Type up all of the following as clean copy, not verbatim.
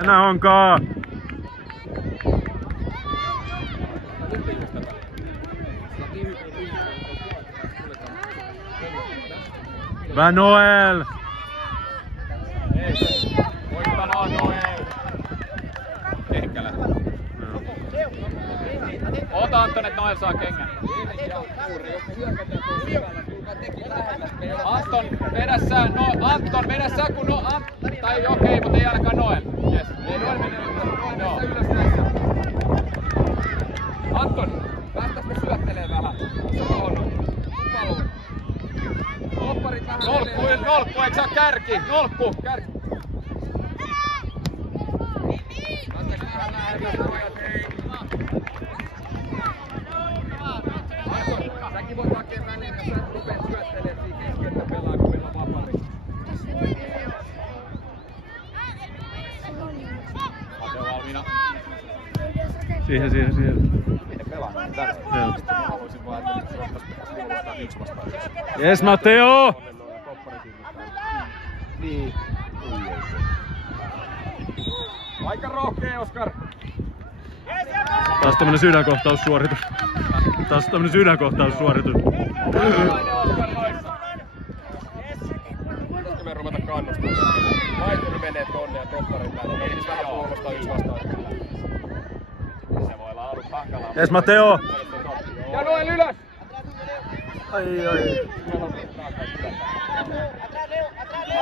Enää onkaan. Hyvä Noel! Voittaa Noel! Kehkälä. Ota Anton, että Noel saa kengän. Anton, vedä sä, no Anton, vedä sä kun no tai okei, mutta ei ainakaan Noel. Yes. Ei Noel mene ylös näissä. Anton, päästäis me syöttelee vähän. Nolkku, eikö sä kärki? Nolkku, kärki. Säkin voit hakea väliin, jos sä rupeat syöttelemään siinä keskeltä pelaa, kun meillä on vapari. Mateo valmiina. Siihen. Miten pelaa? Joo. Haluaisin vaan, että se ottaisi yksi vastaan. Jes Mateo! Niin. Aika rohkea, Oskar. Taas tämmönen sydänkohtaussuoritus. Oskar noissa. Pitäisikö me ruveta kannustamaan? Laituri menee tonne ja topparit näin. Ei vähän puolustaa yksi vastaan. Se voi olla ollut hankalaa. Jes Mateo! Ja Noel ylös! Ai.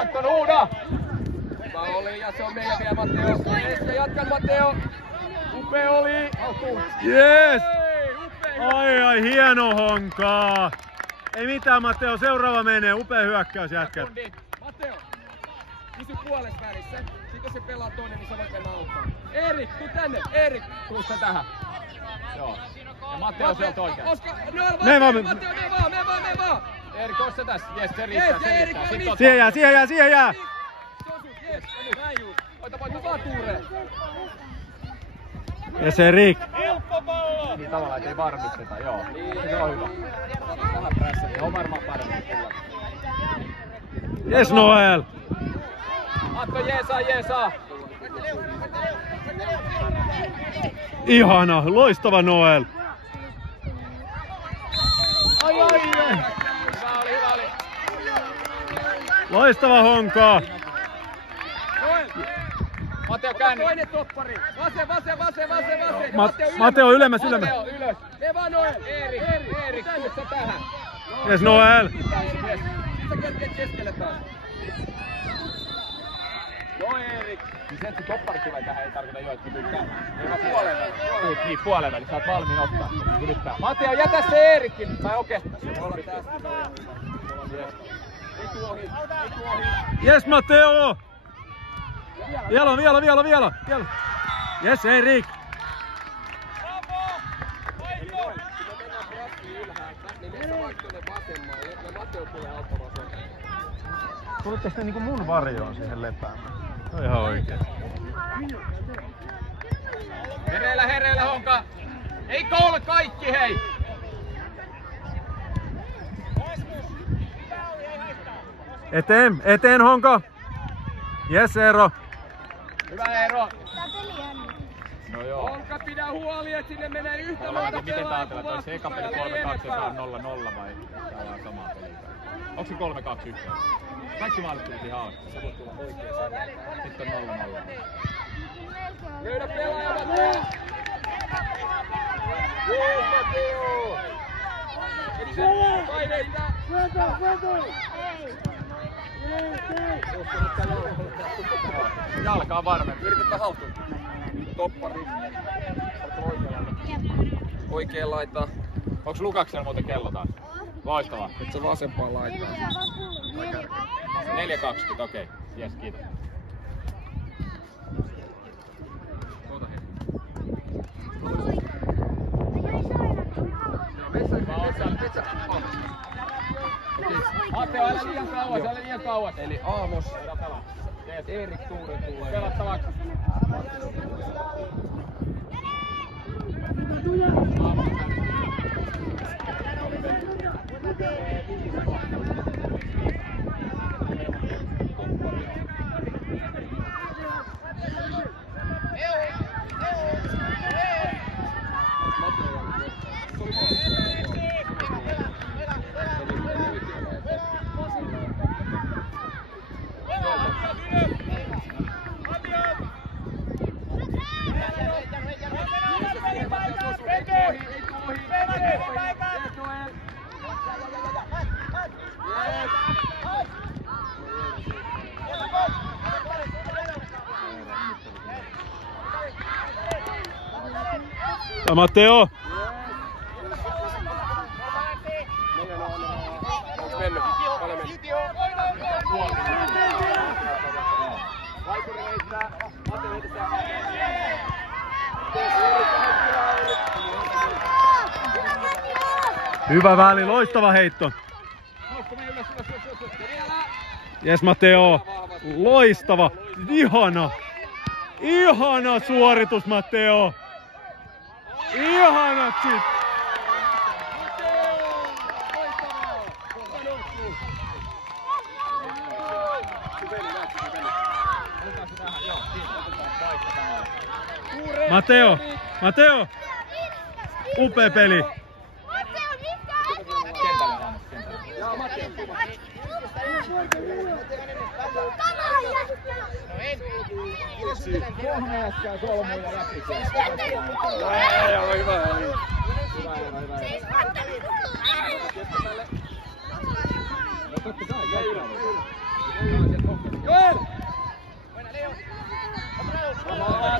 Anton huuda! Hyvä oli ja se on meidän vielä Mateo. Ja jatkan Mateo. Upea oli. Yes! Ai, hieno honkaa! Ei mitään Mateo, seuraava menee. Upea hyökkäys jätkät. Mateo, pysy puolessa välissä. Sitten jos se pelaa toinen, niin sä voit mennä auttaa. Erik, tuu tänne! Erik, tuu sä tähän. Joo. Ja Mateo sieltä oikein. Me vaan! Erik, oot sä tässä? Jes, se riittää. Siihen jää! Jes, ja nyt. Näin juu. Oita vaan Tuureen. Jes Erik! Helppo pallo! Niin tavallaan, ettei varmisteta, joo. Se on hyvä. Vähän prässäti, on varmaan paremmin. Jes Noel! Antto, jeesaa! Ihana, loistava Noel! Ai! Hyvä oli. Loistava honkaa! Noel! Mateo käänny. Toinen toppari. Vasen. Mateo ylemmäs. Mateo ylös. Me vaan Noel. Erik, tuu sä tähän. Jes Noel! Sä kerkeet keskelle taas. Joo Erik. Niin se, että se toppari tulee tähän, ei tarkoita jo, että tykkää. Ei vaan puolen väliin. Niin, puolen väliin. Sä oot valmiin ottaa. Yrittää. Mateo, jätä se Erikkin. Tai okei. Ei tuohi. Jes Mateo! Vielä! Jes Erik! Tulitte sitten niinku mun varjoon siihen lepäämään? No ihan oikein. Hereillä Honka! Ei koule kaikki hei! Eteen Honka! Jes Eero! Hyvä Eero! No joo. Honka pidä huoli, et sinne menee yhtä monta Miten tää ajatellaan, että olisi eka peli 3-2 ja saa 0-0 vai saadaan samaa peliä? Onko se 3-2-1? Kaikki maalit tulisi ihan auki. Se voi tulla oikein sarja. Sitten on 0-0. Löydä pelaaja Mateo! Jees Mateo! Eli se paineita! Jalka on varmempi. Yritetään haltuun. Toppari. Oikea laita. Onks Lukaksella muuten kello taas? Loistavaa. Nyt se vasempaan laitaa. 4-20, okei. Jes, kiitos. Ota hei. Matteo, älä liian kauas, Eli Aamos. Erik Tuure tulee. Pelattavaksi. Matteo! Onks mennyt? Paljon mennyt. Vaikuri heittää. Matti heittää. Hyvä väli, loistava heitto. Jes Matteo, loistava, ihana suoritus Matteo. Ihanat sit. Matteo, upea peli.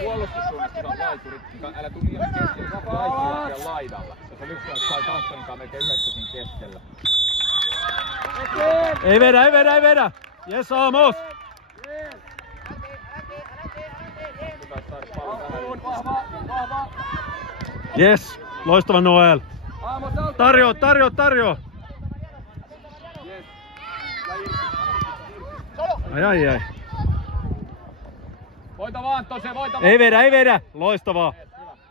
Puolustussuunnasta on vaikurit. Älä tuu liian keskellä. Vaikurit siellä laidalla. Jos on yksilöt sai Tanssonikaan melkein yhdessä siinä keskellä. Ei vedä. Jes Amos. Jes, loistava Noel. Tarjo. Ai. Voita vaan Tose, voita vaan. Ei vedä. Loistavaa.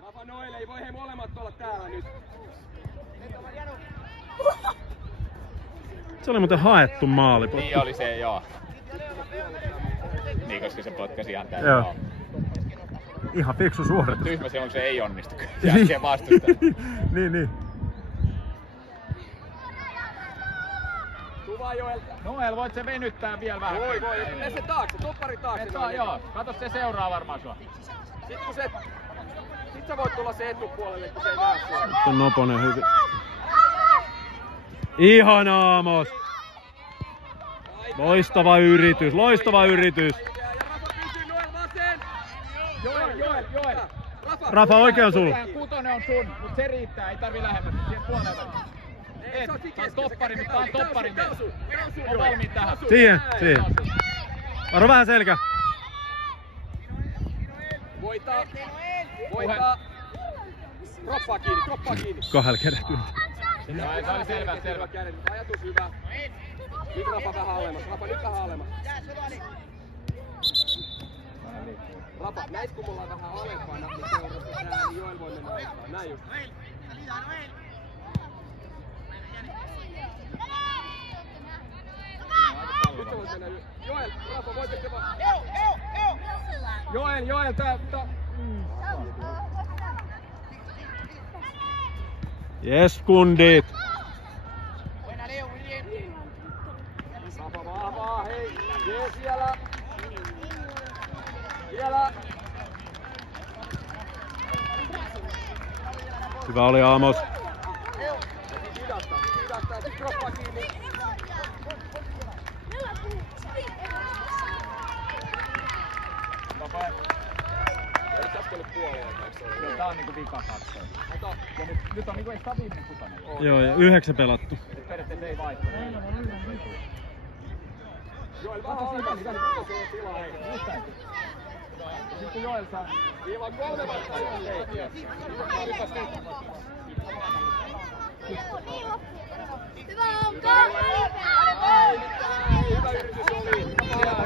Rafa Noel, ei voi he molemmat olla täällä nyt. Se oli muuten haettu maali. Niin oli se, joo. Niin, koska se potkasi ihan täysin. Joo. Ihan fiksu suoritus. Tyhmä se on, se ei onnistu. Jälkeen vastusta. niin. Tuva Joelta. Noel, voit se venyttää vielä vähän? Voi. Mene se taakse, toppari taakse. Joo, kato se seuraa varmaan sua. Sit sä voit tulla se etupuolelle, kun se ei näe sua. Nyt on Noponen hyvin. Ihana Amos. Loistava yritys. Joel. Rafa, oikean sulla. Kutonen on sun, mut se riittää, ei tarvi lähemmäs. Siihen puolelle. Tää on toppari, mutta tää on toppari mies. On valmiit tähän. Siihen. Varo vähän selkä. Voittaa. Kroppaa kiinni. Kahdella kädellä. Se oli selvä. Ajatus hyvä. Nyt Rafa vähän alemmas. Rafa, näis kun mulla on vähän alempana, niin seurasta tää, niin Joel voi mennä aikaan. Näin just. Nyt sä voit mennä. Joel, Rafa, voitte vaan. Joel, tää. Jes, kundit. Rafa vahvaa, hei. Jee siellä. Hyvä oli Amos. Hidastaa, sit kroppaa kiinni. Ei käskely puolella, Joo, tää on niinku vika katsoa. Ja nyt on niinku ei stabiilinen kutonen. Joo, ja 9 pelattu. Periaatteessa ei vaihtaa. Joel vähän alemmas, vähän kutoseen tilaa. Sitten Joel saa. Viiva 3 vastaan Joel. Hyvä yritys oli.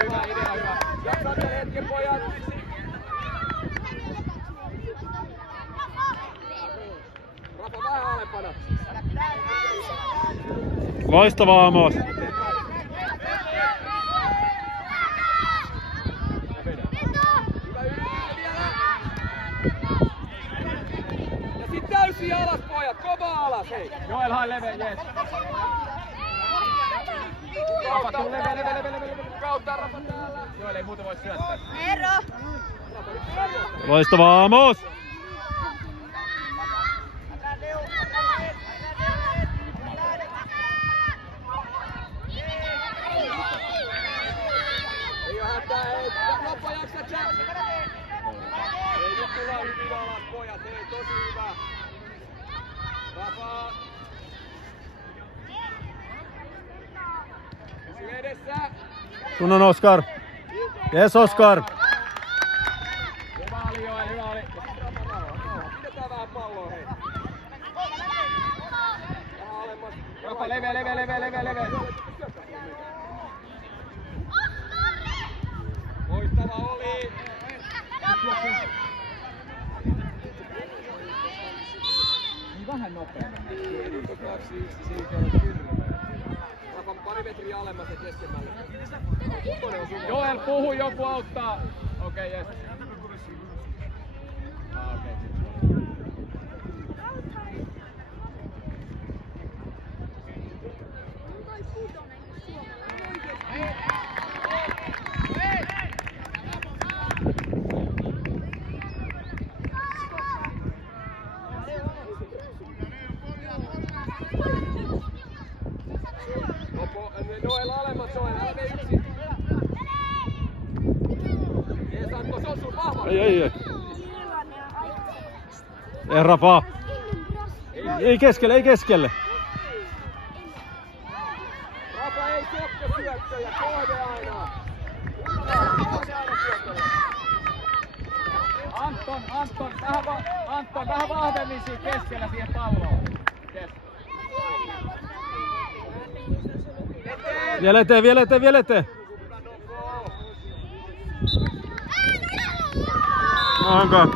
Hyvä idea. Jaksaa vielä hetken pojat. Rafa vähän alempana. Loistava Amos. Ja sit täysin alas pojat, kova alas hei! Joel hae leveä, jees. Rafa, tuu leveä. Kautta Rafa täällä! Joel ei muuten voi syöttää. Loistava Amos. Ei oo hätää, hei! Rafa jaksat sä! Ei nyt tullaan hyvin alas pojat, hei tosi hyvä! Rafa! Pysy edessä! Sun on Oskar. Yes, Oskar. Hyvä oli Joel, hyvä oli. Pidetään vähän palloa, hei. Vähän alemmas. Rafa, leve. Loistava oli. Niin vähän nopeammin. Nyt on 2-1, siitä on hirveä. Rafa, pari metriä alemmas ja keskemmälle. Kutonen on sun. Joel, puhu, joku auttaa. Okei, jes. Okei. Joel alemmat, Joel, älä mene yksin. Jeesatko, se on sun vahva. Ei. Ei Rafa. Ei keskelle. Rafa ei sokka syöttöjä, kohde aina. Anton, vähän vahvemmin siinä keskellä siihen palloon. Yes. Vielä eteen. Onko?